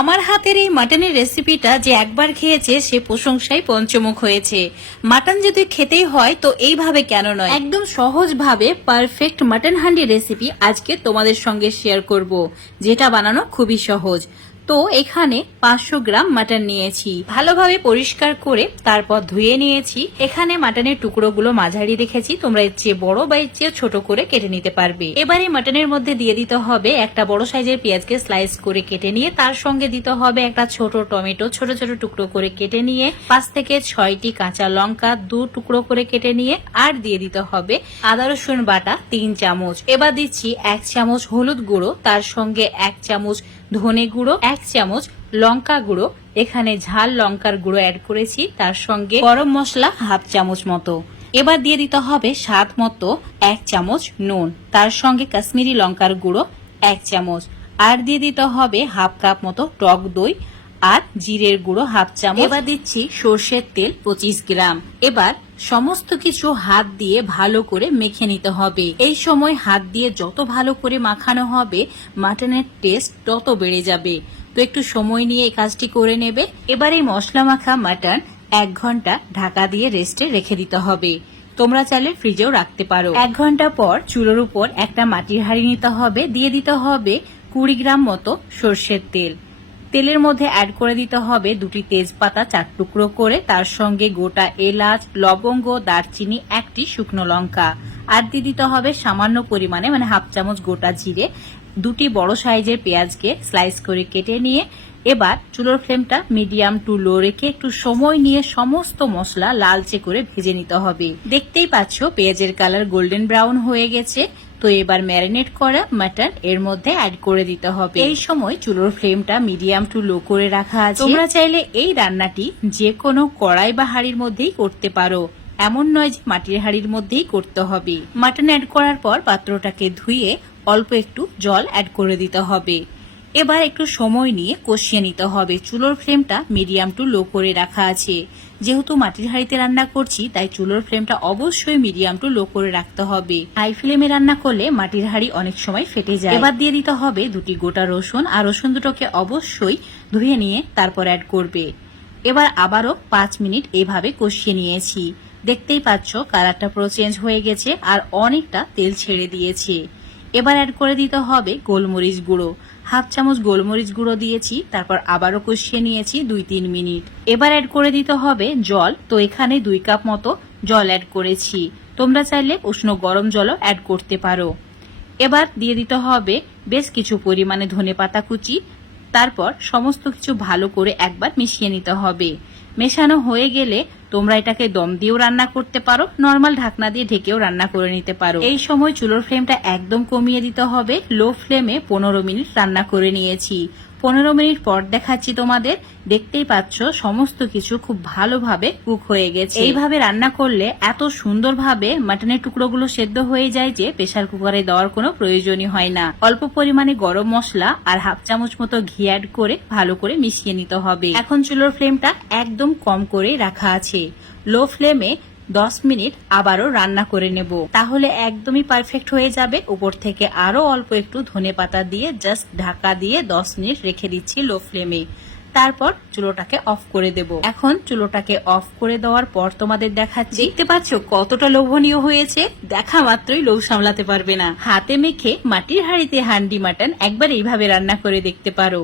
আমার হাতের এই মাটনের রেসিপিটা যে একবার খেয়েছে সে প্রশংসায় পঞ্চমুখ হয়েছে। মাটন যদি খেতেই হয় তো এইভাবে কেন নয়, একদম সহজ ভাবে পারফেক্ট মাটন হান্ডি রেসিপি আজকে তোমাদের সঙ্গে শেয়ার করব, যেটা বানানো খুবই সহজ। তো এখানে 500 গ্রাম মাটন নিয়েছি, ভালোভাবে পরিষ্কার করে তারপর ধুয়ে নিয়েছি। এখানে মাটনের টুকরোগুলো মাঝারি রেখেছি, তোমরা এর চেয়ে বড় বা এর চেয়ে ছোট করে কেটে নিতে পারবে। এবারে মাটনের মধ্যে দিয়ে দিতে হবে একটা বড় সাইজের পেঁয়াজকে স্লাইস করে কেটে নিয়ে, তার সঙ্গে দিতে হবে একটা ছোট টমেটো ছোট ছোট টুকরো করে কেটে নিয়ে, 5 থেকে 6টি কাঁচা লঙ্কা 2 টুকরো করে কেটে নিয়ে, আর দিয়ে দিতে হবে আদা রসুন বাটা 3 চামচ। এবার দিচ্ছি 1 চামচ হলুদ গুঁড়ো, তার সঙ্গে 1 চামচ ধনে গুঁড়ো, 1 চামচ লঙ্কা গুঁড়ো, এখানে ঝাল লঙ্কার গুঁড়ো অ্যাড করেছি, তার সঙ্গে গরম মশলা 1/2 চামচ মতো। এবার দিয়ে দিতে হবে স্বাদ মতো 1 চামচ নুন, তার সঙ্গে কাশ্মীরি লঙ্কার গুঁড়ো 1 চামচ, আর দিয়ে দিতে হবে 1/2 কাপ মতো টক দই আর জিরের গুঁড়ো 1/2 চামচ। এবার দিচ্ছি সর্ষের তেল 25 গ্রাম। এবার সমস্ত কিছু হাত দিয়ে ভালো করে মেখে নিতে হবে। এই সময় হাত দিয়ে যত ভালো করে মাখানো হবে মাটনের টেস্ট তত বেড়ে যাবে। তো একটু সময় নিয়ে এই কাজটি করে নেবে। এবার এই মশলা মাখা মাটন 1 ঘন্টা ঢাকা দিয়ে রেস্টে রেখে দিতে হবে। তোমরা চাইলে ফ্রিজেও রাখতে পারো। 1 ঘন্টা পর চুলোর উপর একটা মাটির হাঁড়ি নিতে হবে, দিয়ে দিতে হবে 20 গ্রাম মতো সর্ষের তেল। তেলের মধ্যে অ্যাড করে দিতে হবে 2টি তেজপাতা 4 টুকরো করে, তার সঙ্গে গোটা এলাচ, লবঙ্গ, দারচিনি, 1টি শুকনো লঙ্কা, আর দিয়ে দিতে হবে সামান্য পরিমাণে 1/2 চামচ গোটা জিরে, 2টি বড় সাইজের পেঁয়াজকে স্লাইস করে কেটে নিয়ে। এবার চুলোর ফ্লেমটা মিডিয়াম টু লো রেখে একটু সময় নিয়ে সমস্ত মশলা লালচে করে ভেজে নিতে হবে। দেখতেই পাচ্ছ পেঁয়াজের কালার গোল্ডেন ব্রাউন হয়ে গেছে। তো এবার ম্যারিনেট করা মাটন এর মধ্যে অ্যাড করে দিতে হবে। এই সময় চুলোর ফ্লেমটা মিডিয়াম টু লো করে রাখা আছে। তোমরা চাইলে এই রান্নাটি যে কোনো কড়াই বা হাঁড়ির মধ্যেই করতে পারো, এমন নয় যে মাটির হাঁড়ির মধ্যেই করতে হবে। মাটন অ্যাড করার পর পাত্রটাকে ধুয়ে অল্প একটু জল অ্যাড করে দিতে হবে। এবার একটু সময় নিয়ে কষিয়ে নিতে হবে। চুলোর ফ্লেমটা মিডিয়াম টু লো করে রাখা আছে। যেহেতু মাটির হাঁড়িতে রান্না করছি তাই চুলোর ফ্লেমটা অবশ্যই মিডিয়াম টু লো করে রাখতে হবে। হাই ফ্লেমে রান্না করলে মাটির হাঁড়ি অনেক সময় ফেটে যায়। এবার দিয়ে দিতে হবে 2টি গোটা রসুন, আর রসুন দুটোকে অবশ্যই ধুয়ে নিয়ে তারপর অ্যাড করবে। এবার আবারও 5 মিনিট এভাবে কষিয়ে নিয়েছি। দেখতেই পাচ্ছ কালারটা পুরো চেঞ্জ হয়ে গেছে আর অনেকটা তেল ছেড়ে দিয়েছে। এবার অ্যাড করে দিতে হবে গোলমরিচ গুঁড়ো, 1/2 চামচ গোলমরিচ গুঁড়ো দিয়েছি, তারপর আবারও কষিয়ে নিয়েছি 2-3 মিনিট। এবার অ্যাড করে দিতে হবে জল। তো এখানে 2 কাপ মতো জল অ্যাড করেছি, তোমরা চাইলে উষ্ণ গরম জলও অ্যাড করতে পারো। এবার দিয়ে দিতে হবে বেশ কিছু পরিমাণে ধনেপাতা কুচি, তারপর সমস্ত কিছু ভালো করে একবার মিশিয়ে নিতে হবে। মেশানো হয়ে গেলে তোমরা এটাকে দম দিয়েও রান্না করতে পারো, নর্মাল ঢাকনা দিয়ে ঢেকেও রান্না করে নিতে পারো। এই সময় চুলোর ফ্লেমটা একদম কমিয়ে দিতে হবে। লো ফ্লেমে 15 মিনিট রান্না করে নিয়েছি। 15 মিনিট পর দেখাচ্ছি তোমাদের। দেখতেই পাচ্ছ সমস্ত কিছু খুব ভালোভাবে কুক হয়ে গেছে। এইভাবে রান্না করলে এত সুন্দরভাবে মাটনের টুকরোগুলো সেদ্ধ হয়ে যায় যে প্রেসার কুকারে দেওয়ার কোনো প্রয়োজনই হয় না। অল্প পরিমাণে গরম মশলা আর 1/2 চামচ মতো ঘি অ্যাড করে ভালো করে মিশিয়ে নিতে হবে। এখন চুলোর ফ্লেমটা একদম কম করে রাখা আছে। লো ফ্লেমে 10 মিনিট আবারও রান্না করে নেব, তাহলে একদমই পারফেক্ট হয়ে যাবে। উপর থেকে আরো অল্প একটু ধনেপাতা দিয়ে জাস্ট ঢাকা দিয়ে 10 মিনিট রেখে দিচ্ছি লো ফ্লেমে। তারপর চুলোটাকে অফ করে দেব। এখন চুলোটাকে অফ করে দেওয়ার পর তোমাদের দেখাচ্ছি। দেখতে পাচ্ছ কতটা লোভনীয় হয়েছে, দেখা মাত্রই লোভ সামলাতে পারবে না। হাতে মেখে মাটির হাঁড়িতে হান্ডি মাটন একবার এইভাবে রান্না করে দেখতে পারো।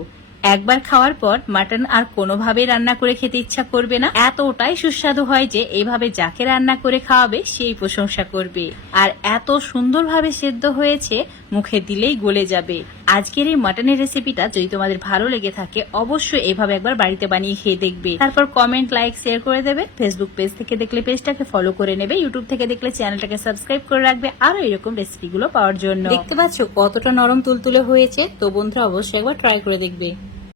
একবার খাওয়ার পর মাটন আর কোনোভাবেই রান্না করে খেতে ইচ্ছা করবে না। এতটাই সুস্বাদু হয় যে এইভাবে যাকে রান্না করে খাওয়াবে সেই প্রশংসা করবে। আর এত সুন্দরভাবে সেদ্ধ হয়েছে মুখে দিলেই গলে যাবে। আজকের এই মাটনের রেসিপিটা যদি তোমাদের ভালো লেগে থাকে অবশ্যই এভাবে একবার বাড়িতে বানিয়ে খেয়ে দেখবে। তারপর কমেন্ট, লাইক, শেয়ার করে দেবে। ফেসবুক পেজ থেকে দেখলে পেজটাকে ফলো করে নেবে। ইউটিউব থেকে দেখলে চ্যানেলটাকে সাবস্ক্রাইব করে রাখবে আরো এরকম রেসিপিগুলো পাওয়ার জন্য। দেখতে পাচ্ছ কতটা নরম তুলতুলে হয়েছে। তো বন্ধুরা অবশ্যই একবার ট্রাই করে দেখবে।